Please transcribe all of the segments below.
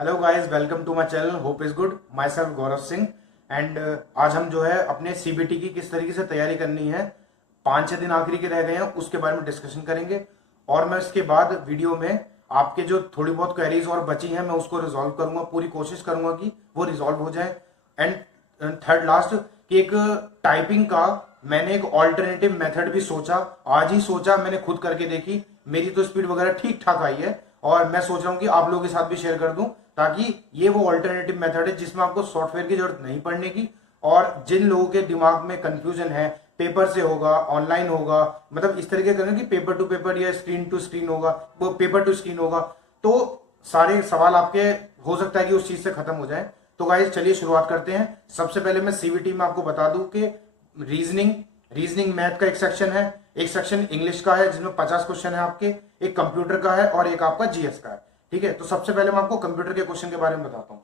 Hello guys, welcome to my channel hope is good. Myself Gaurav Singh and आज हम जो है अपने सीबीटी की किस तरीके से तैयारी करनी है, 5-6 दिन आखिरी के रह गए हैं, उसके बारे में डिस्कशन करेंगे। और मैं इसके बाद वीडियो में आपके जो थोड़ी बहुत क्वेरीज और बची हैं मैं उसको रिजॉल्व करूंगा, पूरी कोशिश करूंगा कि वो रिजॉल्व हो जाए। एंड थर्ड लास्ट कि एक टाइपिंग का मैंने एक ऑल्टरनेटिव मेथड भी सोचा, आज ही सोचा, मैंने खुद करके देखी, मेरी तो स्पीड वगैरह ठीक ठाक आई है और मैं सोच रहा हूं कि आप लोगों के साथ भी शेयर कर दूं, ताकि ये वो ऑल्टरनेटिव मेथड है जिसमें आपको सॉफ्टवेयर की जरूरत नहीं पड़ने की। और जिन लोगों के दिमाग में कंफ्यूजन है, पेपर से होगा, ऑनलाइन होगा, मतलब इस तरीके करें कि पेपर टू पेपर या स्क्रीन टू स्क्रीन होगा, वो पेपर टू स्क्रीन होगा, तो सारे सवाल आपके हो सकता है कि उस चीज से खत्म हो जाए। तो गाइस चलिए शुरुआत करते हैं। सबसे पहले मैं सीबीटी में आपको बता दूं कि रीजनिंग मैथ का एक सेक्शन है, एक सेक्शन इंग्लिश का है जिसमें 50 क्वेश्चन है आपके, एक कंप्यूटर का है और एक आपका जीएस का है। ठीक है, तो सबसे पहले मैं आपको कंप्यूटर के क्वेश्चन के बारे में बताता हूं।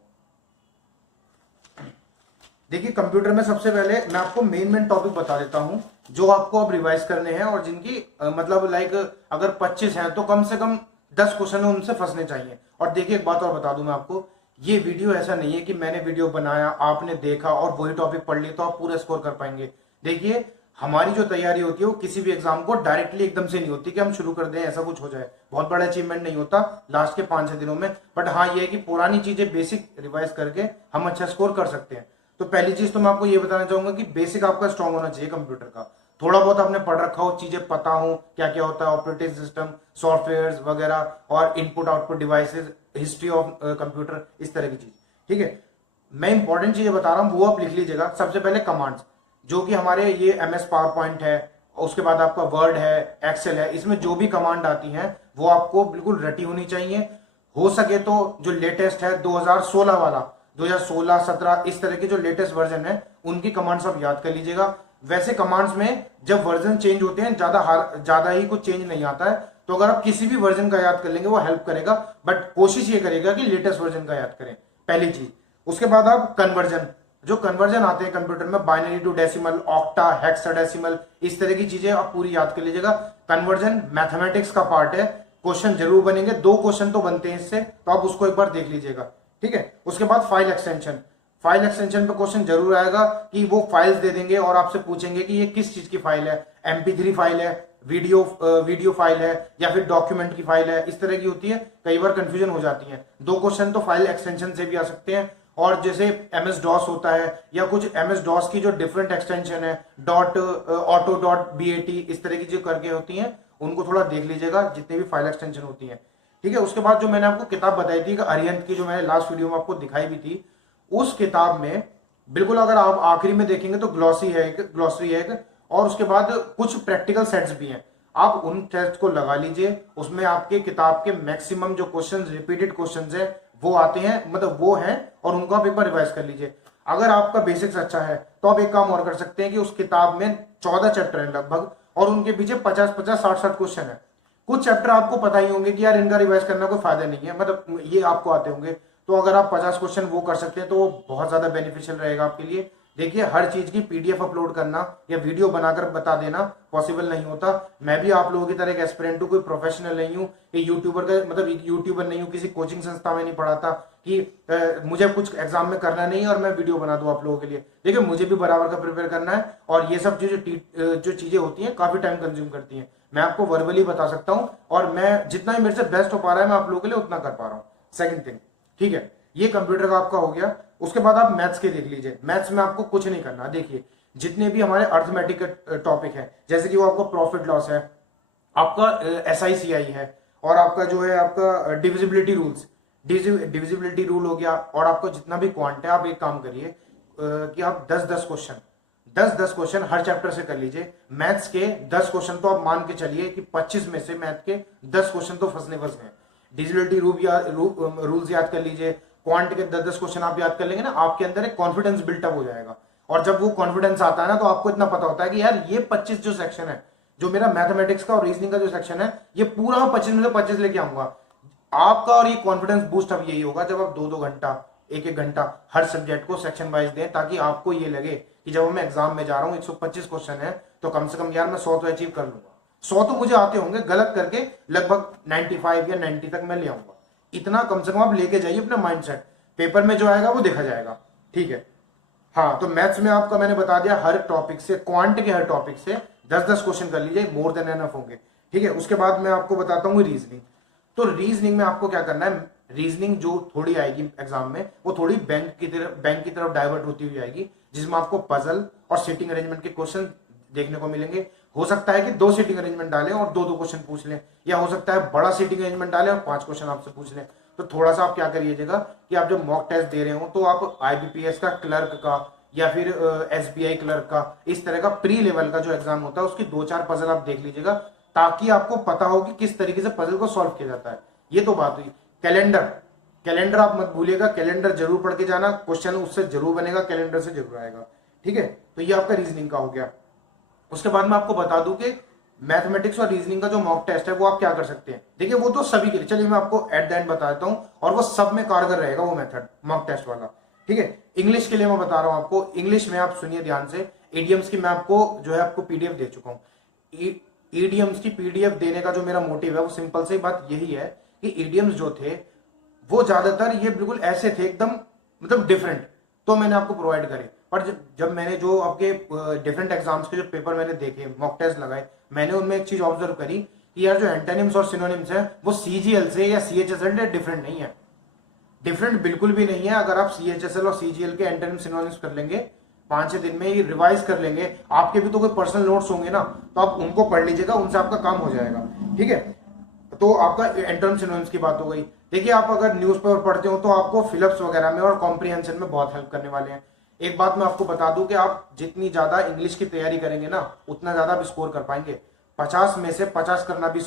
देखिए, कंप्यूटर में सबसे पहले मैं आपको मेन टॉपिक बता देता हूं जो आपको अब रिवाइज करने हैं और जिनकी मतलब लाइक अगर 25 हैं तो कम से कम 10 क्वेश्चन उनसे फंसने चाहिए। और देखिए, एक बात और बता दूं मैं आपको, ये वीडियो ऐसा नहीं है कि मैंने वीडियो बनाया, आपने देखा और वही टॉपिक पढ़ लिया तो आप पूरा स्कोर कर पाएंगे। देखिए, हमारी जो तैयारी होती है वो किसी भी एग्जाम को डायरेक्टली एकदम से नहीं होती कि हम शुरू कर दें ऐसा कुछ हो जाए, बहुत बड़ा अचीवमेंट नहीं होता लास्ट के 5-6 दिनों में। बट हाँ, ये है कि पुरानी चीजें बेसिक रिवाइज करके हम अच्छा स्कोर कर सकते हैं। तो पहली चीज तो मैं आपको ये बताना चाहूंगा कि बेसिक आपका स्ट्रांग होना चाहिए कंप्यूटर का। थोड़ा बहुत आपने पढ़ रखा हो, चीजें पता हो क्या क्या होता है, ऑपरेटिंग सिस्टम, सॉफ्टवेयर वगैरह और input output devices, history of computer, इस तरह की चीज। ठीक है, मैं इंपॉर्टेंट चीजें बता रहा हूं वो आप लिख लीजिएगा। सबसे पहले कमांड्स, जो कि हमारे ये एमएस पावर पॉइंट है, उसके बाद आपका वर्ड है, एक्सेल है, इसमें जो भी कमांड आती हैं वो आपको बिल्कुल रटी होनी चाहिए। हो सके तो जो लेटेस्ट है 2016 वाला, 2016, 17 इस तरह के जो लेटेस्ट वर्जन है उनकी कमांड्स आप याद कर लीजिएगा। वैसे कमांड्स में जब वर्जन चेंज होते हैं ज्यादा ही कुछ चेंज नहीं आता है, तो अगर आप किसी भी वर्जन का याद कर लेंगे वो हेल्प करेगा, बट कोशिश ये करेगा कि लेटेस्ट वर्जन का याद करें, पहली चीज। उसके बाद आप कन्वर्जन, जो कन्वर्जन आते हैं कंप्यूटर में, binary to decimal, octa, hexadecimal, इस तरह की चीजें आप पूरी याद कर लीजिएगा। कन्वर्जन मैथमेटिक्स का पार्ट है, क्वेश्चन जरूर बनेंगे, 2 क्वेश्चन तो बनते हैं इससे, तो आप उसको एक बार देख लीजिएगा। ठीक है, उसके बाद फाइल एक्सटेंशन पे क्वेश्चन जरूर आएगा कि वो फाइल्स दे देंगे और आपसे पूछेंगे कि ये किस चीज की फाइल है, MP3 फाइल है, वीडियो फाइल है या फिर डॉक्यूमेंट की फाइल है, इस तरह की होती है, कई बार कंफ्यूजन हो जाती है। 2 क्वेश्चन तो फाइल एक्सटेंशन से भी आ सकते हैं। और जैसे MS DOS होता है या कुछ MS DOS की जो डिफरेंट एक्सटेंशन है, .auto.bat, इस तरह की जो करके होती हैं उनको थोड़ा देख लीजिएगा, जितने भी फाइल एक्सटेंशन होती हैं। ठीक है, उसके बाद जो मैंने आपको किताब बताई थी अरिहंत की, जो मैंने लास्ट वीडियो में आपको दिखाई भी थी, उस किताब में बिल्कुल अगर आप आखिरी में देखेंगे तो ग्लॉसरी है एक, और उसके बाद कुछ प्रैक्टिकल सेट्स भी हैं। आप उन टेस्ट को लगा लीजिए, उसमें आपके किताब के मैक्सिमम जो क्वेश्चंस, रिपीटेड क्वेश्चंस है वो आते हैं, मतलब वो हैं, और उनको आप एक बार रिवाइज कर लीजिए। अगर आपका बेसिक्स अच्छा है तो आप एक काम और कर सकते हैं कि उस किताब में 14 चैप्टर हैं लगभग, और उनके पीछे 50-50, 60-60 क्वेश्चन है। कुछ चैप्टर आपको पता ही होंगे कि यार इनका रिवाइज करना कोई फायदा नहीं है, मतलब ये आपको आते होंगे, तो अगर आप 50 क्वेश्चन वो कर सकते हैं तो वो बहुत ज्यादा बेनिफिशियल रहेगा आपके लिए। देखिए, हर चीज की PDF अपलोड करना या वीडियो बनाकर बता देना पॉसिबल नहीं होता। मैं भी आप लोगों की तरह एक एस्पिरेंट हूं, कोई प्रोफेशनल नहीं हूं, कि यूट्यूबर का मतलब यूट्यूबर नहीं हूं, किसी कोचिंग संस्था में नहीं पढ़ा था कि मुझे कुछ एग्जाम में करना नहीं है और मैं वीडियो बना दूं आप लोगों के लिए। देखिए, मुझे भी बराबर का प्रिपेयर करना है और ये सब जो चीजें होती हैं काफी टाइम कंज्यूम करती हैं। मैं आपको वर्बली बता सकता हूं और मैं जितना ही मेरे से बेस्ट हो पा रहा है मैं आप लोगों के लिए उतना कर पा रहा हूं। सेकंड थिंग, ठीक है, ये कंप्यूटर का आपका हो गया। उसके बाद आप मैथ्स के देख लीजिए। मैथ्स में आपको कुछ नहीं करना। देखिए, जितने भी हमारे अर्थमेटिक टॉपिक है, जैसे कि वो आपका प्रॉफिट लॉस है, आपका SICI है, और आपका जो है आपका डिविजिबिलिटी रूल हो गया, और आपका जितना भी क्वांट है, आप एक काम करिए कि आप 10-10 क्वेश्चन हर चैप्टर से कर लीजिए। मैथ्स के 10 क्वेश्चन तो आप मान के चलिए कि 25 में से मैथ के 10 क्वेश्चन तो फंस गए। डिविजिबिलिटी रूल्स याद कर लीजिए, क्वांट के 10-10 क्वेश्चन आप याद कर लेंगे ना, आपके अंदर एक कॉन्फिडेंस बिल्टअप हो जाएगा। और जब वो कॉन्फिडेंस आता है ना, तो आपको इतना पता होता है कि यार ये 25 जो सेक्शन है, जो मेरा मैथमेटिक्स का और रीजनिंग का जो सेक्शन है, ये पूरा 25 में से 25 लेके आऊंगा आपका। और ये कॉन्फिडेंस बूस्ट अब यही होगा जब आप 2-2 घंटा, 1-1 घंटा हर सब्जेक्ट को सेक्शन वाइज दें, ताकि आपको ये लगे कि जब मैं एग्जाम में जा रहा हूं 125 क्वेश्चन है तो कम से कम यार मैं 100 तो अचीव कर लूंगा। 100 तो मुझे आते होंगे, गलत करके लगभग 95 या 90 तक मैं ले आऊंगा। इतना कम से कम आप लेके जाइए अपना माइंडसेट, पेपर में जो आएगा वो देखा जाएगा, ठीक है। हाँ, तो मैथ्स में आपका मैंने बता दिया, हर टॉपिक से, क्वांट के हर टॉपिक से 10-10 क्वेश्चन कर लीजिए, मोर देन एनफ होंगे, ठीक है। उसके बाद मैं आपको बताता हूँ रीजनिंग। तो रीजनिंग में आपको क्या करना है, रीजनिंग जो थोड़ी आएगी एग्जाम में, वो थोड़ी बैंक की तरफ डाइवर्ट होती हुई आएगी, जिसमें आपको पजल और सिटिंग अरेंजमेंट के क्वेश्चन देखने को मिलेंगे। हो सकता है कि 2 सीटिंग अरेंजमेंट डालें और 2-2 क्वेश्चन पूछ लें, या हो सकता है बड़ा सीटिंग अरेंजमेंट डालें और 5 क्वेश्चन आपसे पूछ लें। तो थोड़ा सा आप क्या करिएगा कि आप जब मॉक टेस्ट दे रहे हो तो आप आईबीपीएस का, क्लर्क का, या फिर एसबीआई क्लर्क का, इस तरह का प्री लेवल का जो एग्जाम होता है उसकी 2-4 पजल आप देख लीजिएगा, ताकि आपको पता हो कि किस तरीके से पजल को सॉल्व किया जाता है। ये तो बात हुई। कैलेंडर आप मत भूलिएगा, कैलेंडर जरूर पढ़ के जाना, क्वेश्चन उससे जरूर बनेगा, कैलेंडर से जरूर आएगा, ठीक है। तो ये आपका रीजनिंग का हो गया। उसके बाद मैं आपको बता दूं कि मैथमेटिक्स और रीजनिंग का जो मॉक टेस्ट है वो आप क्या कर सकते हैं। देखिए वो तो सभी के लिए, चलिए मैं आपको एट द एंड बता देता हूं, और वो सब में कारगर रहेगा वो मेथड मॉक टेस्ट वाला, ठीक है। इंग्लिश के लिए मैं बता रहा हूं आपको, इंग्लिश में आप सुनिए ध्यान से, इडियम्स की मैं आपको जो है आपको पीडीएफ दे चुका हूं। इडियम्स की पीडीएफ देने का जो मेरा मोटिव है वो सिंपल सी बात यही है कि इडियम्स जो थे वो ज्यादातर ये बिल्कुल ऐसे थे एकदम, मतलब डिफरेंट, तो मैंने आपको प्रोवाइड करे। पर जब मैंने जो आपके डिफरेंट एग्जाम्स के जो पेपर मैंने देखे, मॉक टेस्ट लगाए, मैंने उनमें एक चीज ऑब्जर्व करी कि यार जो एंटोनिम्स और सिनोनिम्स है वो सीजीएल से या सीएचएसएल से डिफरेंट नहीं है, डिफरेंट बिल्कुल भी नहीं है। अगर आप सीएचएसएल और सीजीएल के एंटोनिम सिनोनिम्स कर लेंगे 5-6 दिन में, ये रिवाइज कर लेंगे, आपके भी तो कोई पर्सनल नोट्स होंगे ना, तो आप उनको पढ़ लीजिएगा, उनसे आपका काम हो जाएगा, ठीक है। तो आपका एंटोनिम सिनोनिम्स की बात हो गई। देखिए आप अगर न्यूज़पेपर पढ़ते हो तो आपको फिलिप्स वगैरह में और कॉम्प्रिहेंशन में बहुत हेल्प करने वाले हैं। एक बात मैं आपको बता दूं कि आप जितनी ज्यादा इंग्लिश की तैयारी करेंगे ना, उतना ज्यादा आप स्कोर कर पाएंगे। 50 में से 50 करना भी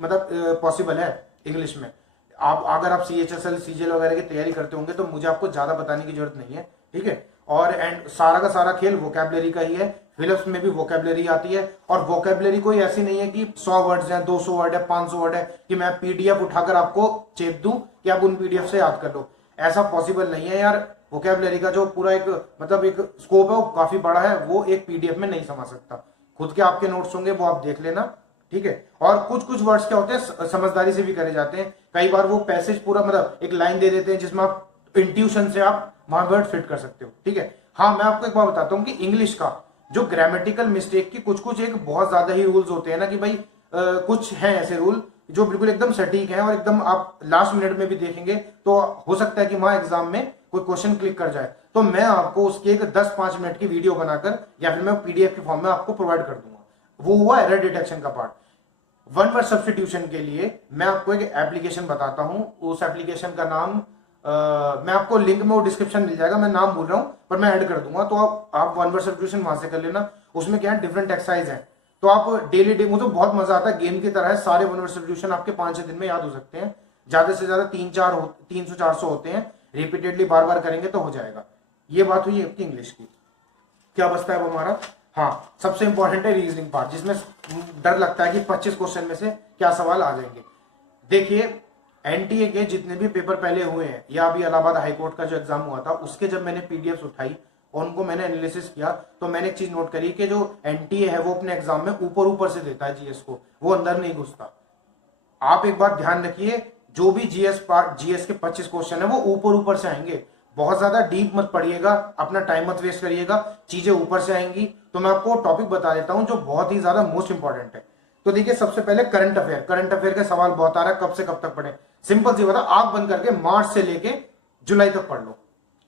मतलब पॉसिबल है इंग्लिश में। आप अगर आप सीएचएसएल सीजीएल वगैरह की तैयारी करते होंगे तो मुझे आपको ज्यादा बताने की जरूरत नहीं है, ठीक है। और एंड सारा का सारा खेल वोकैबुलरी का ही है, फिलिप्स में भी वोकैबुलरी आती है, और वोकैबुलरी कोई ऐसी नहीं है कि 100 वर्ड्स हैं, 200 वर्ड है, 500 वर्ड है, कि मैं पीडीएफ उठाकर आपको चेप दूं कि आप उन पीडीएफ से याद कर लो, ऐसा पॉसिबल नहीं है यार। वोकैबुलरी का जो पूरा एक मतलब एक स्कोप है वो काफी बड़ा है, वो एक पीडीएफ में नहीं समा सकता। खुद के आपके नोट्स होंगे वो आप देख लेना, ठीक है। और कुछ कुछ वर्ड्स क्या होते हैं समझदारी से भी करे जाते हैं, कई बार वो पैसेज पूरा मतलब एक लाइन दे देते हैं जिसमें आप इंट्यूशन से आप वहां वर्ड फिट कर सकते हो, ठीक है। हाँ, मैं आपको एक बात बताता हूँ कि इंग्लिश का जो ग्रामेटिकल मिस्टेक की कुछ कुछ एक बहुत ज्यादा ही रूल्स होते हैं ना, कि भाई कुछ हैं ऐसे रूल जो बिल्कुल एकदम सटीक हैं, और एकदम आप लास्ट मिनट में भी देखेंगे तो हो सकता है कि वहां एग्जाम में कोई क्वेश्चन क्लिक कर जाए, तो मैं आपको उसकी एक 10-5 मिनट की वीडियो बनाकर या फिर मैं पीडीएफ के फॉर्म में आपको प्रोवाइड कर दूंगा। वो हुआ एरर डिटेक्शन का पार्ट। वन वर्ड सब्स्टिट्यूशन के लिए मैं आपको एक एप्लीकेशन बताता हूं, उस एप्लीकेशन का नाम मैं आपको लिंक में वो डिस्क्रिप्शन मिल जाएगा, मैं नाम भूल रहा हूं पर मैं ऐड कर दूंगा, तो आप वन वर्ड सब्स्टिट्यूशन वहां से कर लेना। उसमें क्या है, डिफरेंट एक्सरसाइज है, तो आप डेली वो तो बहुत मजा आता है, गेम की तरह है। सारे वन वर्ड सब्स्टिट्यूशन आपके 5-6 दिन में याद हो सकते हैं, ज्यादा से ज्यादा 300-400 होते हैं, रिपीटेडली बार बार करेंगे तो हो जाएगा। ये बात हुई आपकी इंग्लिश की। क्या बचता है वो हमारा, हाँ सबसे इंपॉर्टेंट है रीजनिंग पार्ट, जिसमें डर लगता है कि 25 क्वेश्चन में से क्या सवाल आ जाएंगे। देखिए एनटीए के जितने भी पेपर पहले हुए हैं, या अभी इलाहाबाद हाईकोर्ट का जो एग्जाम हुआ था उसके जब मैंने पीडीएफ उठाई और उनको मैंने एनालिसिस किया, तो मैंने एक चीज नोट करी कि जो एनटीए है वो अपने एग्जाम में ऊपर ऊपर से देता है जीएस को, वो अंदर नहीं घुसता। आप एक बात ध्यान रखिए, जो भी जीएस के 25 क्वेश्चन है वो ऊपर ऊपर से आएंगे, बहुत ज्यादा डीप मत पढ़िएगा, अपना टाइम मत वेस्ट करिएगा, चीजें ऊपर से आएंगी। तो मैं आपको टॉपिक बता देता हूं जो बहुत ही ज्यादा मोस्ट इंपॉर्टेंट है। तो देखिए सबसे पहले करंट अफेयर के सवाल बहुत आ रहा है, कब से कब तक पढ़े, सिंपल सी बता, आंख बंद करके मार्च से लेके जुलाई तक पढ़ लो।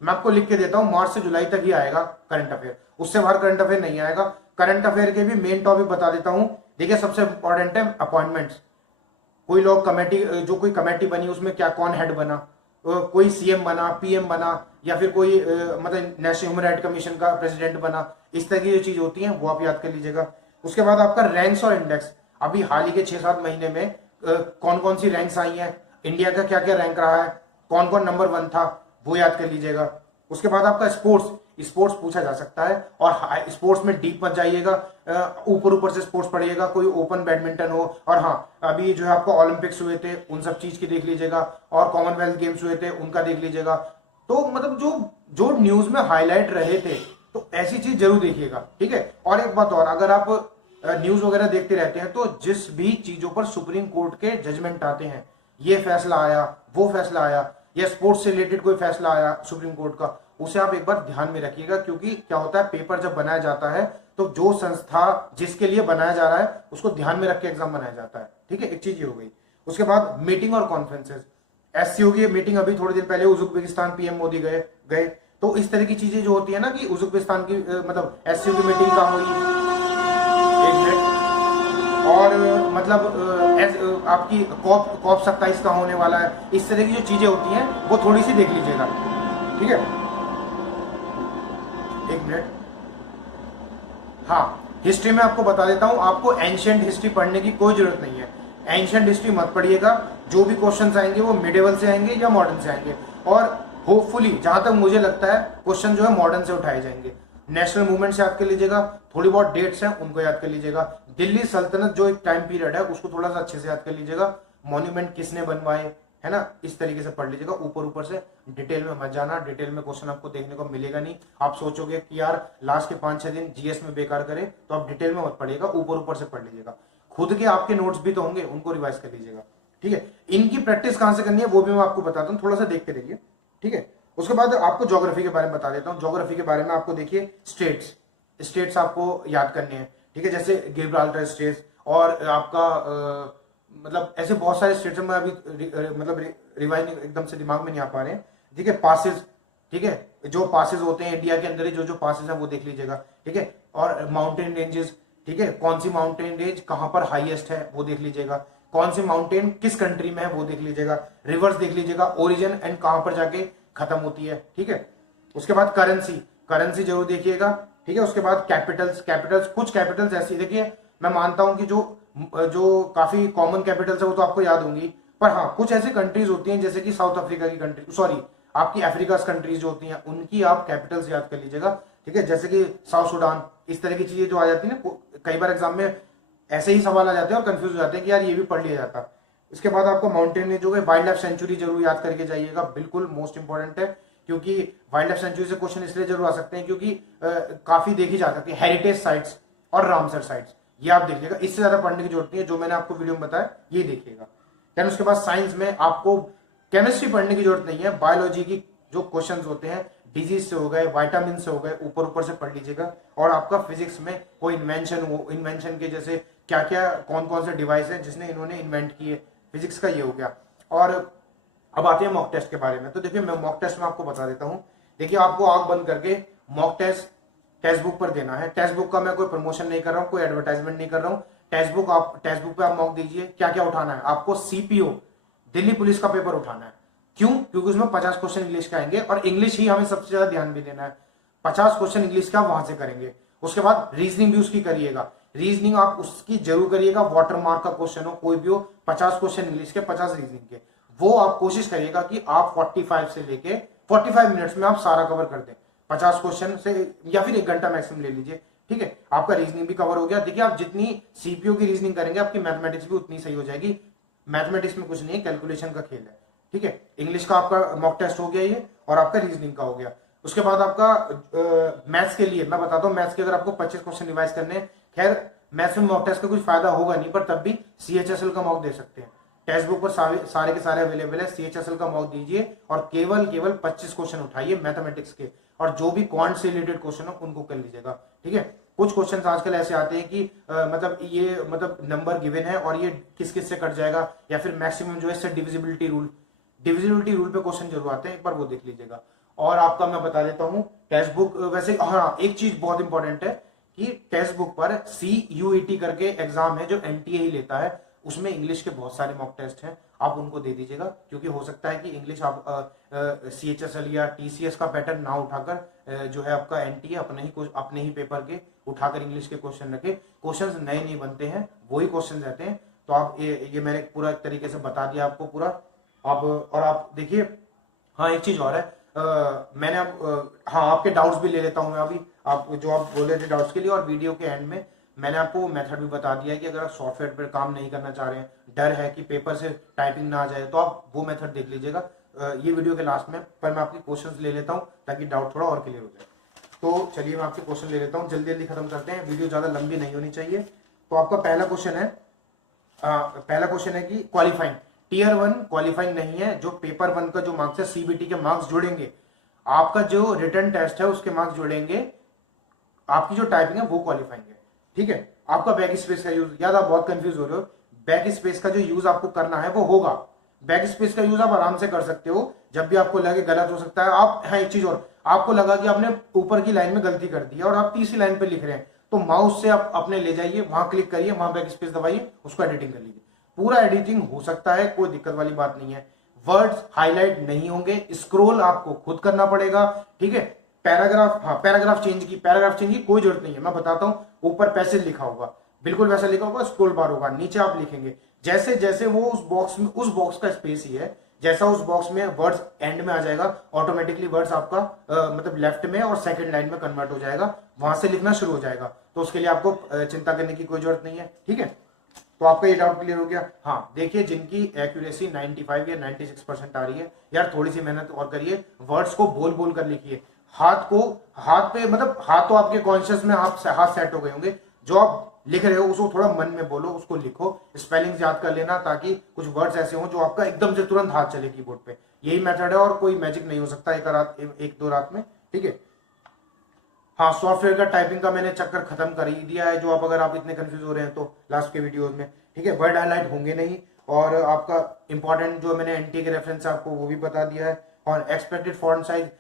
मैं आपको लिख के देता हूं, मार्च से जुलाई तक ही आएगा करंट अफेयर, उससे बाहर करंट अफेयर नहीं आएगा। करंट अफेयर के भी मेन टॉपिक बता देता हूं। देखिए सबसे इंपॉर्टेंट है अपॉइंटमेंट्स, कोई लोग कमेटी, जो कोई कमेटी बनी उसमें क्या कौन हेड बना, कोई सीएम बना, पीएम बना, या फिर कोई मतलब नेशनल ह्यूमन राइट कमीशन का प्रेसिडेंट बना, इस तरह की जो चीज होती है वो आप याद कर लीजिएगा। उसके बाद आपका रैंक्स और इंडेक्स, अभी हाल ही के 6-7 महीने में कौन कौन सी रैंक्स आई हैं, इंडिया का क्या क्या रैंक रहा है, कौन कौन नंबर 1 था, वो याद कर लीजिएगा। उसके बाद आपका स्पोर्ट्स पूछा जा सकता है, और स्पोर्ट्स में डीप मत जाइएगा, ऊपर ऊपर से स्पोर्ट्स पढ़िएगा, कोई ओपन बैडमिंटन हो, और हाँ अभी जो है आपको ओलंपिक्स हुए थे उन सब चीज की देख लीजिएगा, और कॉमनवेल्थ गेम्स हुए थे उनका देख लीजिएगा। तो मतलब जो न्यूज में हाईलाइट रहे थे, तो ऐसी चीज जरूर देखिएगा, ठीक है। और एक बात और, अगर आप न्यूज वगैरह देखते रहते हैं तो जिस भी चीजों पर सुप्रीम कोर्ट के जजमेंट आते हैं ये फैसला आया, वो फैसला आया, या स्पोर्ट्स से रिलेटेड कोई फैसला आया सुप्रीम कोर्ट का, उसे आप एक बार ध्यान में रखिएगा। क्योंकि क्या होता है, पेपर जब बनाया जाता है तो जो संस्था जिसके लिए बनाया जा रहा है उसको ध्यान में रख के एग्जाम बनाया जाता है। ठीक है, एक चीज ये हो गई। उसके बाद मीटिंग और कॉन्फ्रेंसेस, एससीओ की मीटिंग अभी थोड़े दिन पहले उज्बेकिस्तान पीएम मोदी गए गए तो इस तरह की चीजें जो होती है ना कि उज्बेकिस्तान की मतलब एससीओ की मीटिंग कहाँ हुई, एक मिनट, और मतलब आपकी कॉप कॉप 27 का होने वाला है, इस तरह की जो चीजें होती हैं वो थोड़ी सी देख लीजिएगा। ठीक है, एक मिनट। हाँ, हिस्ट्री में आपको बता देता हूं, आपको एंशिएंट हिस्ट्री पढ़ने की कोई जरूरत नहीं है। एंशिएंट हिस्ट्री मत पढ़िएगा, जो भी क्वेश्चंस आएंगे वो मिडिवल से आएंगे या मॉडर्न से आएंगे, और होपफुली जहां तक मुझे लगता है क्वेश्चन जो है मॉडर्न से उठाए जाएंगे। नेशनल मूवमेंट से याद कर लीजिएगा, थोड़ी बहुत डेट्स हैं उनको याद कर लीजिएगा। दिल्ली सल्तनत जो एक टाइम पीरियड है उसको थोड़ा सा अच्छे से याद कर लीजिएगा। मॉन्यूमेंट किसने बनवाए, है ना, इस तरीके से पढ़ लीजिएगा। ऊपर ऊपर से डिटेल में मत जाना, डिटेल में क्वेश्चन आपको देखने को मिलेगा नहीं। आप सोचोगे कि यार लास्ट के 5-6 दिन जीएस में बेकार करे, तो आप डिटेल में मत पढ़िएगा, ऊपर ऊपर से पढ़ लीजिएगा। खुद के आपके नोट्स भी तो होंगे, उनको रिवाइज कर लीजिएगा। ठीक है, इनकी प्रैक्टिस कहां से करनी है वो भी मैं आपको बताता हूँ, थोड़ा सा देख के देखिए। ठीक है, उसके बाद आपको ज्योग्राफी के बारे में बता देता हूँ। ज्योग्राफी के बारे में आपको देखिए, स्टेट्स आपको याद करने हैं। ठीक है, जैसे गिब्राल्टर स्टेट्स, और आपका मतलब ऐसे बहुत सारे स्टेट्स में अभी मतलब रिवाइज एकदम से दिमाग में नहीं आ पा रहे हैं। ठीक है, पासेस, ठीक है, जो पासेस होते हैं इंडिया के अंदर ही जो पासेस हैं वो देख लीजिएगा। ठीक है, और माउंटेन रेंजेस, ठीक है, कौन सी माउंटेन रेंज कहां पर हाईएस्ट है वो देख लीजिएगा। कौन सी माउंटेन किस कंट्री में है वो देख लीजिएगा। रिवर्स देख लीजिएगा, ओरिजिन एंड कहां पर जाके खत्म होती है। ठीक है, उसके बाद करेंसी जरूर देखिएगा। ठीक है, उसके बाद कैपिटल्स कुछ कैपिटल्स ऐसी, देखिए मैं मानता हूं कि जो काफी कॉमन कैपिटल्स है वो तो आपको याद होंगी, पर हाँ कुछ ऐसी कंट्रीज होती हैं जैसे कि साउथ अफ्रीका की कंट्री, सॉरी आपकी अफ्रीका कंट्रीज जो होती हैं उनकी आप कैपिटल्स याद कर लीजिएगा। ठीक है, जैसे कि साउथ सुडान, इस तरह की चीजें जो आ जाती है ना, कई बार एग्जाम में ऐसे ही सवाल आ जाते हैं और कंफ्यूज हो जाते हैं कि यार ये भी पढ़ लिया जाता। इसके बाद आपको माउंटेन जो है वाइल्ड लाइफ सेंचुरी जरूर याद करके जाइएगा, बिल्कुल मोस्ट इंपॉर्टेंट है। क्योंकि वाइल्ड लाइफ सेंचुरी से क्वेश्चन इसलिए जरूर आ सकते हैं क्योंकि काफी देखी जा सकती है हेरिटेज साइट्स और रामसर साइट्स, ये आप देखिएगा। इससे ज्यादा पढ़ने की जरूरत नहीं है, जो मैंने आपको वीडियो में बताया ये देखिएगा। देन उसके बाद साइंस में आपको केमिस्ट्री पढ़ने की जरूरत नहीं है। बायोलॉजी की जो क्वेश्चंस होते हैं डिजीज से हो गए, वाइटामिन से हो गए, ऊपर ऊपर से पढ़ लीजिएगा। और आपका फिजिक्स में कोई इन्वेंशन हो, इन्वेंशन के जैसे क्या क्या कौन कौन से डिवाइस है जिसने इन्होंने इन्वेंट किए, फिजिक्स का ये हो गया। और अब आते हैं मॉक टेस्ट के बारे में। तो देखिए मैं मॉक टेस्ट में आपको बता देता हूं। देखिए आपको आंख बंद करके मॉक टेस्ट बुक पर देना है। टेस्ट बुक का मैं कोई प्रमोशन नहीं कर रहा हूं, कोई एडवर्टाइजमेंट नहीं कर रहा हूं। टेस्ट बुक पे आप मॉक दीजिए। क्या क्या उठाना है आपको, सीपीओ दिल्ली पुलिस का पेपर उठाना है। क्यों? क्योंकि उसमें 50 क्वेश्चन इंग्लिश के आएंगे और इंग्लिश ही हमें सबसे ज्यादा ध्यान भी देना है। 50 क्वेश्चन इंग्लिश का वहां से करेंगे। उसके बाद रीजनिंग भी उसकी करिएगा। रीजनिंग आप उसकी जरूर करिएगा, वाटर मार्क का क्वेश्चन हो कोई भी हो, 50 क्वेश्चन इंग्लिश के, 50 रीजनिंग के। वो आप कोशिश करिएगा कि आप 45 से लेके 45 मिनट्स में आप सारा कवर कर दें। 50 क्वेश्चन से, या फिर 1 घंटा मैक्सिमम ले लीजिए। ठीक है, आपका रीजनिंग भी कवर हो गया। देखिए आप जितनी सीपीओ की रीजनिंग करेंगे आपकी मैथमेटिक्स भी उतनी सही हो जाएगी। मैथमेटिक्स में कुछ नहीं है, कैलकुलेशन का खेल है। ठीक है, इंग्लिश का आपका मॉक टेस्ट हो गया ये, और आपका रीजनिंग का हो गया। उसके बाद आपका मैथ्स के लिए मैं बताता हूँ, मैथ्स के अगर आपको 25 क्वेश्चन रिवाइज करने हैं, खैर मैथ्स में मॉक टेस्ट का कुछ फायदा होगा नहीं, पर तब भी सीएचएसएल का मॉक दे सकते हैं। टेक्स्ट बुक पर सारे के सारे अवेलेबल है। सीएचएसएल का मॉक दीजिए और केवल 25 क्वेश्चन उठाइए मैथमेटिक्स के, और जो भी क्वांट से रिलेटेड क्वेश्चन हो उनको कर लीजिएगा। ठीक है, कुछ क्वेश्चन आजकल ऐसे आते हैं कि मतलब नंबर गिवन है और ये किस किस से कट जाएगा, या फिर मैक्सिमम जो है इससे डिविजिबिलिटी रूल पे क्वेश्चन जरूर आते हैं, एक बार वो देख लीजिएगा। और आपका मैं बता देता हूँ टेक्स्ट बुक, वैसे हाँ एक चीज बहुत इंपॉर्टेंट है कि टेक्स्ट बुक पर CUET करके एग्जाम है जो एनटीए ही लेता है, उसमें इंग्लिश के बहुत सारे मॉक टेस्ट हैं, आप उनको दे दीजिएगा। क्योंकि हो सकता है कि इंग्लिश आप CHSL या TCS का पैटर्न ना उठाकर जो है आपका एनटीए अपने ही पेपर के उठाकर इंग्लिश के क्वेश्चन रखे। क्वेश्चंस नए नहीं बनते हैं, वही क्वेश्चन रहते हैं। तो आप ये मैंने पूरा तरीके से बता दिया आपको पूरा। अब और आप देखिए, हाँ एक चीज और है, मैंने अब हाँ आपके डाउट्स भी ले लेता हूं मैं अभी। आप जो आप बोले थे डाउट्स के लिए, और वीडियो के एंड में मैंने आपको मेथड भी बता दिया है कि अगर आप सॉफ्टवेयर पर काम नहीं करना चाह रहे हैं, डर है कि पेपर से टाइपिंग ना आ जाए, तो आप वो मेथड देख लीजिएगा ये वीडियो के लास्ट में। पर मैं आपके क्वेश्चंस ले लेता हूं ताकि डाउट थोड़ा और क्लियर हो जाए। तो चलिए मैं आपके क्वेश्चन ले लेता हूं, जल्दी जल्दी खत्म करते हैं, वीडियो ज्यादा लंबी नहीं होनी चाहिए। तो आपका पहला क्वेश्चन है कि क्वालिफाइंग टीयर 1 क्वालिफाइंग नहीं है। जो पेपर 1 का जो मार्क्स है, सीबीटी के मार्क्स जुड़ेंगे, आपका जो रिटन टेस्ट है उसके मार्क्स जुड़ेंगे, आपकी जो टाइपिंग है वो क्वालिफाइंग है। ठीक है, आपका बैक स्पेस का यूज, याद आप बहुत कंफ्यूज हो रहे हो, बैक स्पेस का जो यूज आपको करना है वो होगा। बैक स्पेस का यूज आप आराम से कर सकते हो, जब भी आपको लगे गलत हो सकता है आप, हाँ एक चीज और, आपको लगा कि आपने ऊपर की लाइन में गलती कर दी है और आप तीसरी लाइन पे लिख रहे हैं, तो माउस से आप अपने ले जाइए, वहां क्लिक करिए, वहां बैक स्पेस दबाइए, उसको एडिटिंग कर लीजिए। पूरा एडिटिंग हो सकता है, कोई दिक्कत वाली बात नहीं है। वर्ड्स हाईलाइट नहीं होंगे, स्क्रोल आपको खुद करना पड़ेगा। ठीक है, पैराग्राफ, हाँ पैराग्राफ चेंज की कोई जरूरत नहीं है, मैं बताता हूं। ऊपर पैसेज लिखा होगा, बिल्कुल वैसा लिखा होगा, स्क्रॉल बार होगा, नीचे आप लिखेंगे जैसे जैसे वो उस बॉक्स में, उस बॉक्स का स्पेस ही है, जैसा उस बॉक्स में वर्ड्स एंड में आ जाएगा, ऑटोमेटिकली वर्ड्स आपका मतलब लेफ्ट में और सेकंड लाइन में कन्वर्ट हो जाएगा, वहां से लिखना शुरू हो जाएगा। तो उसके लिए आपको चिंता करने की कोई जरूरत नहीं है। ठीक है, तो आपका ये डाउट क्लियर हो गया। हाँ देखिए, जिनकी एक्यूरेसी 95 या 96% आ रही है, यार थोड़ी सी मेहनत और करिए, वर्ड्स को बोल बोल कर लिखिए, हाथ को, हाथ पे, मतलब हाथ तो आपके कॉन्शियस में हाथ सेट हो गए होंगे, जो आप लिख रहे हो उसको थोड़ा मन में बोलो, उसको लिखो, स्पेलिंग याद कर लेना, ताकि कुछ वर्ड्स ऐसे हों जो आपका एकदम से तुरंत हाथ चले कीबोर्ड पे। यही मेथड है और कोई मैजिक नहीं हो सकता एक दो रात में। ठीक है, हाँ सॉफ्टवेयर का टाइपिंग का मैंने चक्कर खत्म कर ही दिया है, जो आप अगर आप इतने कंफ्यूज हो रहे हैं तो लास्ट के वीडियोस में। ठीक है, वर्ड हाईलाइट होंगे नहीं, और आपका इंपॉर्टेंट जो मैंने एनटी के रेफरेंस आपको वो भी बता दिया है। और एक्सपेक्टेड फॉन्ट साइज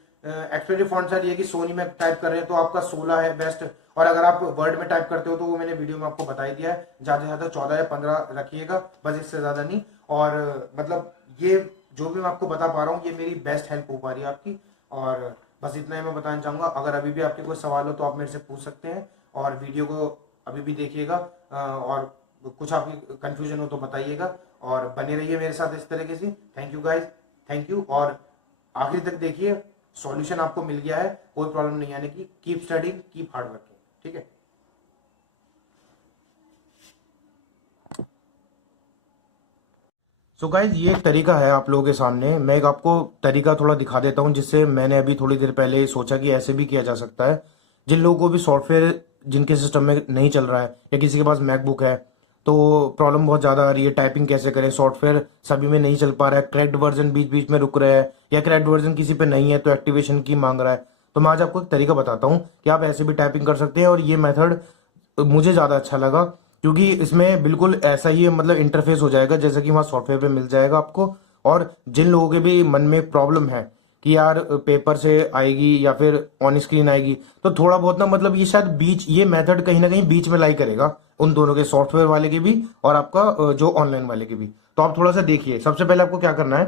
ये कि सोनी में टाइप कर रहे हैं तो आपका 16 है बेस्ट, और अगर आप वर्ड में टाइप करते हो तो वो मैंने वीडियो में आपको बता ही दिया है, ज्यादा से ज्यादा 14 या 15 रखिएगा, बस इससे ज्यादा नहीं। और मतलब ये जो भी मैं आपको बता पा रहा हूँ, ये मेरी बेस्ट हेल्प हो पा रही है आपकी, और बस इतना ही मैं बताना चाहूंगा। अगर अभी भी आपके कोई सवाल हो तो आप मेरे से पूछ सकते हैं, और वीडियो को अभी भी देखिएगा, और कुछ आपकी कंफ्यूजन हो तो बताइएगा, और बने रहिए मेरे साथ इस तरीके से। Thank you guys, thank you, और आखिर तक देखिए, सॉल्यूशन आपको मिल गया है, कोई प्रॉब्लम नहीं आने की। Keep studying, keep hard working. ठीक है, सो गाइज ये एक तरीका है आप लोगों के सामने, मैं एक आपको तरीका थोड़ा दिखा देता हूं, जिससे मैंने अभी थोड़ी देर पहले सोचा कि ऐसे भी किया जा सकता है। जिन लोगों को भी सॉफ्टवेयर जिनके सिस्टम में नहीं चल रहा है, या किसी के पास मैकबुक है, तो प्रॉब्लम बहुत ज़्यादा आ रही है, टाइपिंग कैसे करें, सॉफ्टवेयर सभी में नहीं चल पा रहा है, क्रैक्ड वर्जन बीच बीच में रुक रहा है, या क्रैक्ड वर्जन किसी पे नहीं है तो एक्टिवेशन की मांग रहा है, तो मैं आज आपको एक तरीका बताता हूँ कि आप ऐसे भी टाइपिंग कर सकते हैं। और ये मेथड मुझे ज़्यादा अच्छा लगा, क्योंकि इसमें बिल्कुल ऐसा ही मतलब इंटरफेस हो जाएगा जैसा कि वहाँ सॉफ्टवेयर पे मिल जाएगा आपको। और जिन लोगों के भी मन में प्रॉब्लम है कि यार पेपर से आएगी या फिर ऑन स्क्रीन आएगी, तो थोड़ा बहुत ना, मतलब ये शायद बीच, ये मेथड कहीं ना कहीं बीच में लाई करेगा उन दोनों के, सॉफ्टवेयर वाले के भी और आपका जो ऑनलाइन वाले के भी। तो आप थोड़ा सा देखिए, सबसे पहले आपको क्या करना है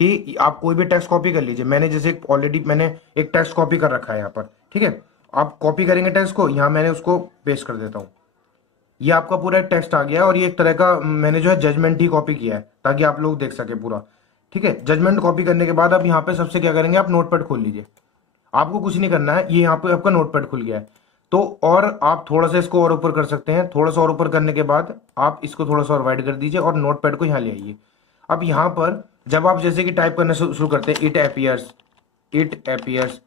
कि आप कोई भी टेक्स्ट कॉपी कर लीजिए। मैंने जैसे ऑलरेडी मैंने एक टेक्स्ट कॉपी कर रखा है यहाँ पर, ठीक है। आप कॉपी करेंगे टेक्स्ट को, यहाँ मैंने उसको पेस्ट कर देता हूँ, ये आपका पूरा एक टेक्स्ट आ गया है। और ये एक तरह का मैंने जो है जजमेंट ही कॉपी किया है, ताकि आप लोग देख सके पूरा। ठीक है, जजमेंट कॉपी करने के बाद आप यहाँ पे सबसे क्या करेंगे, आप नोटपैड खोल लीजिए। आपको कुछ नहीं करना है, ये यहाँ पे आपका नोटपैड खुल गया है। तो और आप थोड़ा सा इसको और ऊपर कर सकते हैं, थोड़ा सा और ऊपर करने के बाद आप इसको थोड़ा सा और वाइड कर दीजिए और नोटपैड को यहाँ ले आइए। अब यहाँ पर जब आप जैसे कि टाइप करना शुरू करते हैं, इट अपियर्स,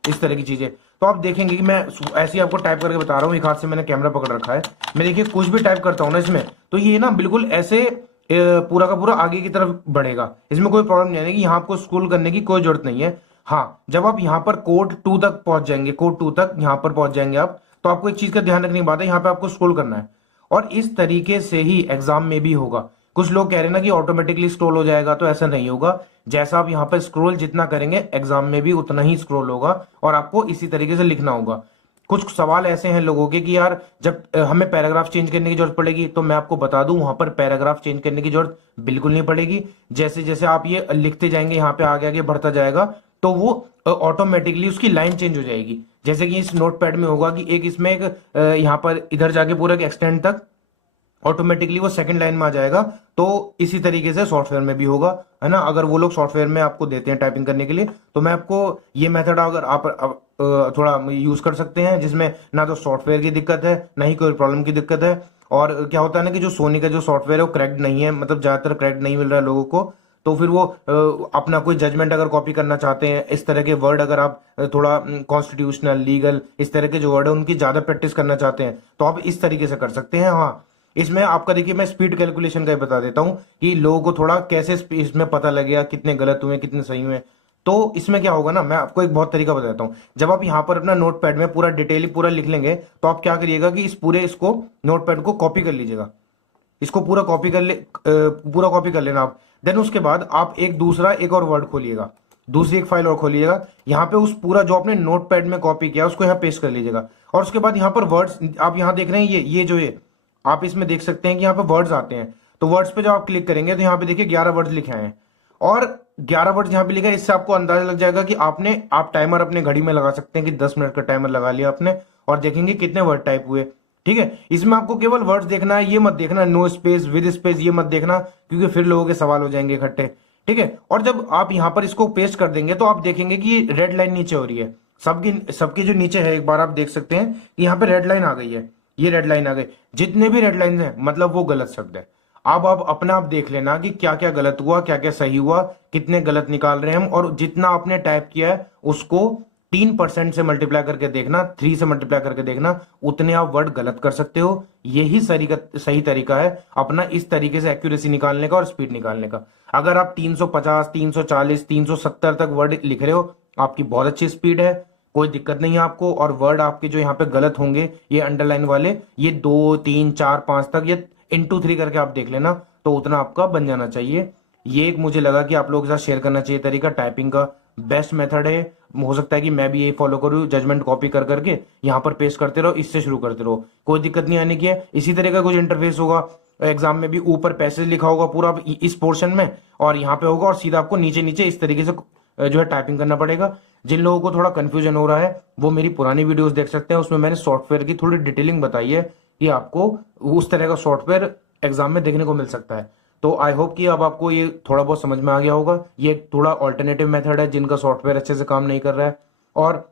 इस तरह की चीजें, तो आप देखेंगे कि मैं ऐसे ही आपको टाइप करके बता रहा हूँ, एक हाथ से मैंने कैमरा पकड़ रखा है। मैं देखिए कुछ भी टाइप करता हूँ ना इसमें, तो ये ना बिल्कुल ऐसे पूरा का पूरा आगे की तरफ बढ़ेगा, इसमें कोई प्रॉब्लम नहीं आएगी। यहाँ आपको स्क्रॉल करने की कोई जरूरत नहीं है। हाँ, जब आप यहाँ पर कोड 2 तक पहुंच जाएंगे, कोड 2 तक यहाँ पर पहुंच जाएंगे आप, तो आपको एक चीज का ध्यान रखने की बात है, यहाँ पे आपको स्क्रॉल करना है। और इस तरीके से ही एग्जाम में भी होगा। कुछ लोग कह रहे हैं ना कि ऑटोमेटिकली स्क्रॉल हो जाएगा, तो ऐसा नहीं होगा। जैसा आप यहाँ पर स्क्रॉल जितना करेंगे, एग्जाम में भी उतना ही स्क्रॉल होगा, और आपको इसी तरीके से लिखना होगा। कुछ सवाल ऐसे हैं लोगों के कि यार जब हमें पैराग्राफ चेंज करने की जरूरत पड़ेगी, तो मैं आपको बता दूं वहां पर पैराग्राफ चेंज करने की जरूरत बिल्कुल नहीं पड़ेगी। जैसे जैसे आप ये लिखते जाएंगे, यहाँ पे आगे आगे बढ़ता जाएगा, तो वो ऑटोमेटिकली उसकी लाइन चेंज हो जाएगी। जैसे कि इस नोटपैड में होगा कि एक इसमें एक यहाँ पर इधर जाके पूरा एक्सटेंड तक ऑटोमेटिकली वो सेकंड लाइन में आ जाएगा। तो इसी तरीके से सॉफ्टवेयर में भी होगा, है ना। अगर वो लोग सॉफ्टवेयर में आपको देते हैं टाइपिंग करने के लिए, तो मैं आपको ये मेथड अगर आप थोड़ा यूज कर सकते हैं, जिसमें ना तो सॉफ्टवेयर की दिक्कत है, ना ही कोई प्रॉब्लम की दिक्कत है। और क्या होता है ना कि जो सोनी का जो सॉफ्टवेयर है वो क्रैक्ड नहीं है, मतलब ज्यादातर क्रैक्ड नहीं मिल रहा है लोगों को। तो फिर वो अपना कोई जजमेंट अगर कॉपी करना चाहते हैं, इस तरह के वर्ड अगर आप थोड़ा कॉन्स्टिट्यूशनल, लीगल, इस तरह के जो वर्ड है उनकी ज्यादा प्रैक्टिस करना चाहते हैं, तो आप इस तरीके से कर सकते हैं। हाँ, इसमें आपका देखिए मैं स्पीड कैलकुलेशन का ही बता देता हूं कि लोगों को थोड़ा कैसे इसमें पता लगेगा कितने गलत हुए कितने सही हुए। तो इसमें क्या होगा ना, मैं आपको एक बहुत तरीका बताता हूँ। जब आप यहाँ पर अपना नोटपैड में पूरा डिटेल पूरा लिख लेंगे तो आप क्या करिएगा कि इस पूरे इसको नोटपैड को कॉपी कर लीजिएगा, इसको पूरा कॉपी कर ले पूरा कॉपी कर लेना आप। देन उसके बाद आप एक और वर्ड खोलिएगा, दूसरी एक फाइल और खोलिएगा, यहाँ पे उस पूरा जो आपने नोटपैड में कॉपी किया उसको यहाँ पेस्ट कर लीजिएगा। और उसके बाद यहाँ पर वर्ड्स आप यहाँ देख रहे हैं, ये जो है आप इसमें देख सकते हैं कि यहाँ पे वर्ड्स आते हैं। तो वर्ड्स पे जब आप क्लिक करेंगे तो यहाँ पे देखिए 11 वर्ड्स लिखे हैं और 11 वर्ड्स यहाँ पे लिखा है। इससे आपको अंदाजा लग जाएगा कि आप टाइमर अपने घड़ी में लगा सकते हैं कि 10 मिनट का टाइमर लगा लिया आपने और देखेंगे कितने वर्ड टाइप हुए। ठीक है, इसमें आपको केवल वर्ड्स देखना है, ये मत देखना नो स्पेस विद स्पेस, ये मत देखना क्योंकि फिर लोगों के सवाल हो जाएंगे इकट्ठे। ठीक है, और जब आप यहाँ पर इसको पेस्ट कर देंगे तो आप देखेंगे कि ये रेड लाइन नीचे हो रही है सबकी जो नीचे है, एक बार आप देख सकते हैं कि यहाँ पे रेड लाइन आ गई है, ये रेड लाइन आ गई। जितने भी रेड लाइन है मतलब वो गलत शब्द है। अब आप अपने आप देख लेना कि क्या क्या गलत हुआ, क्या क्या सही हुआ, कितने गलत निकाल रहे हैं हम, और जितना आपने टाइप किया है उसको 3% से मल्टीप्लाई करके देखना, 3 से मल्टीप्लाई करके देखना, उतने आप वर्ड गलत कर सकते हो। यही सही तरीका है अपना इस तरीके से एक्यूरेसी निकालने का और स्पीड निकालने का। अगर आप 350, 340, 370 तक वर्ड लिख रहे हो, आपकी बहुत अच्छी स्पीड है, कोई दिक्कत नहीं है आपको। और वर्ड आपके जो यहाँ पे गलत होंगे ये अंडरलाइन वाले, ये 2, 3, 4, 5 तक ये इंटू 3 करके आप देख लेना, तो उतना आपका बन जाना चाहिए। ये एक मुझे लगा कि आप लोगों के साथ शेयर करना चाहिए तरीका। टाइपिंग का बेस्ट मेथड है, हो सकता है कि मैं भी यही फॉलो करूँ, जजमेंट कॉपी कर करके यहाँ पर पेस्ट करते रहो, इससे शुरू करते रहो, कोई दिक्कत नहीं आने की है। इसी तरह का कुछ इंटरफेस होगा एग्जाम में भी, ऊपर पैसेज लिखा होगा पूरा इस पोर्शन में और यहाँ पे होगा, और सीधा आपको नीचे नीचे इस तरीके से जो है टाइपिंग करना पड़ेगा। जिन लोगों को थोड़ा कंफ्यूजन हो रहा है वो मेरी पुरानी वीडियोस देख सकते हैं, उसमें मैंने सॉफ्टवेयर की थोड़ी डिटेलिंग बताई है कि आपको उस तरह का सॉफ्टवेयर एग्जाम में देखने को मिल सकता है। तो आई होप कि अब आपको ये थोड़ा बहुत समझ में आ गया होगा। ये थोड़ा ऑल्टरनेटिव मेथड है जिनका सॉफ्टवेयर अच्छे से काम नहीं कर रहा है, और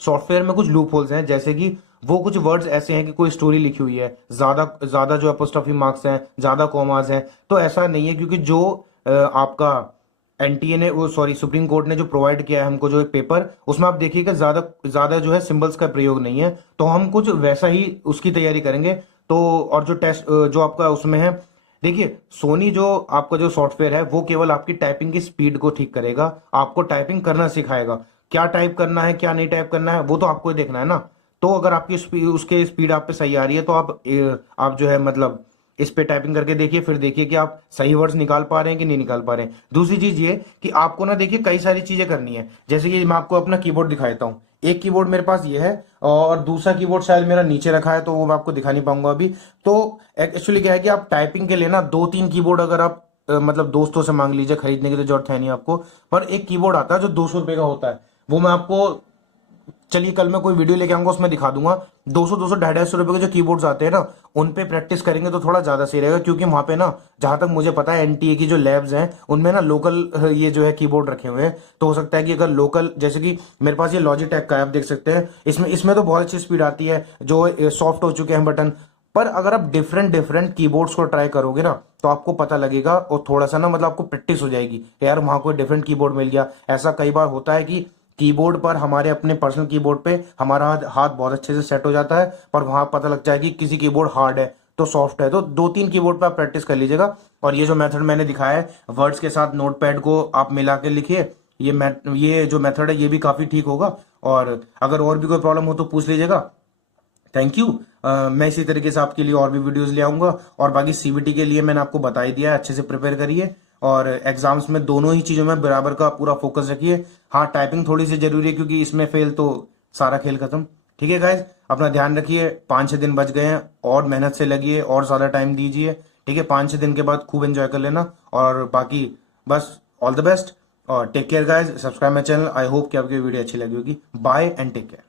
सॉफ्टवेयर में कुछ लूप होल्स हैं, जैसे कि वो कुछ वर्ड्स ऐसे हैं कि कोई स्टोरी लिखी हुई है, ज्यादा जो अपोस्ट्रोफी मार्क्स हैं, ज्यादा कॉमास हैं, तो ऐसा नहीं है क्योंकि जो आपका एनटीए ने वो सुप्रीम कोर्ट ने जो प्रोवाइड किया है हमको जो एक पेपर, उसमें आप देखिएगा ज्यादा जो है सिंबल्स का प्रयोग नहीं है, तो हम कुछ वैसा ही उसकी तैयारी करेंगे। तो और जो टेस्ट जो आपका उसमें है, देखिए सोनी जो आपका जो सॉफ्टवेयर है वो केवल आपकी टाइपिंग की स्पीड को ठीक करेगा, आपको टाइपिंग करना सिखाएगा। क्या टाइप करना है क्या नहीं टाइप करना है वो तो आपको ही देखना है ना। तो अगर आपकी उसके स्पीड आप पे सही आ रही है तो आप जो है मतलब इस पे टाइपिंग करके देखिए, फिर देखिए कि आप सही वर्ड्स निकाल पा रहे हैं कि नहीं निकाल पा रहे हैं। दूसरी चीज ये कि आपको ना देखिए कई सारी चीजें करनी है, जैसे कि मैं आपको अपना कीबोर्ड दिखा देता हूँ। एक कीबोर्ड मेरे पास ये है और दूसरा कीबोर्ड शायद मेरा नीचे रखा है, तो वो मैं आपको दिखा नहीं पाऊंगा अभी। तो एक्चुअली क्या है कि आप टाइपिंग के लिए ना 2-3 कीबोर्ड अगर आप मतलब दोस्तों से मांग लीजिए, खरीदने की तो जरूरत है नहीं आपको, पर एक कीबोर्ड आता है जो 200 रुपए का होता है, वो मैं आपको चलिए कल मैं कोई वीडियो लेके आऊंगा उसमें दिखा दूंगा। 200 250 रुपए के जो कीबोर्ड्स आते हैं ना, उन पे प्रैक्टिस करेंगे तो थोड़ा ज्यादा सही रहेगा, क्योंकि वहां पे ना जहां तक मुझे पता है एनटीए की जो लैब्स हैं उनमें ना लोकल ये जो है कीबोर्ड रखे हुए हैं। तो हो सकता है कि अगर लोकल, जैसे कि मेरे पास ये लॉजिटेक का है, आप देख सकते हैं, इसमें तो बहुत अच्छी स्पीड आती है, जो सॉफ्ट हो चुके हैं बटन। पर अगर आप डिफरेंट कीबोर्ड्स को ट्राई करोगे ना तो आपको पता लगेगा और थोड़ा सा ना मतलब आपको प्रैक्टिस हो जाएगी, यार वहां कोई डिफरेंट कीबोर्ड मिल गया। ऐसा कई बार होता है कि कीबोर्ड पर हमारे अपने पर्सनल कीबोर्ड पे हमारा हाथ बहुत अच्छे से सेट हो जाता है, पर वहां पता लगता है कि किसी कीबोर्ड हार्ड है तो सॉफ्ट है। तो 2-3 कीबोर्ड पे आप प्रैक्टिस कर लीजिएगा। और ये जो मेथड मैंने दिखाया है वर्ड्स के साथ नोटपैड को आप मिला के लिखिए, ये जो मेथड है ये भी काफी ठीक होगा। और अगर और भी कोई प्रॉब्लम हो तो पूछ लीजिएगा। Thank you. मैं इसी तरीके से आपके लिए और भी वीडियोस ले आऊंगा। और बाकी सीबीटी के लिए मैंने आपको बता ही दिया है, अच्छे से प्रिपेयर करिए और एग्जाम्स में दोनों ही चीजों में बराबर का पूरा फोकस रखिए। हाँ, टाइपिंग थोड़ी सी जरूरी है क्योंकि इसमें फेल तो सारा खेल खत्म। ठीक है गाइज, अपना ध्यान रखिए। 5-6 दिन बच गए हैं, और मेहनत से लगिए और ज्यादा टाइम दीजिए। ठीक है, 5-6 दिन के बाद खूब एंजॉय कर लेना। और बाकी बस ऑल द बेस्ट और take care guys. Subscribe my channel. I hope कि आपकी वीडियो अच्छी लगी होगी। Bye and take care.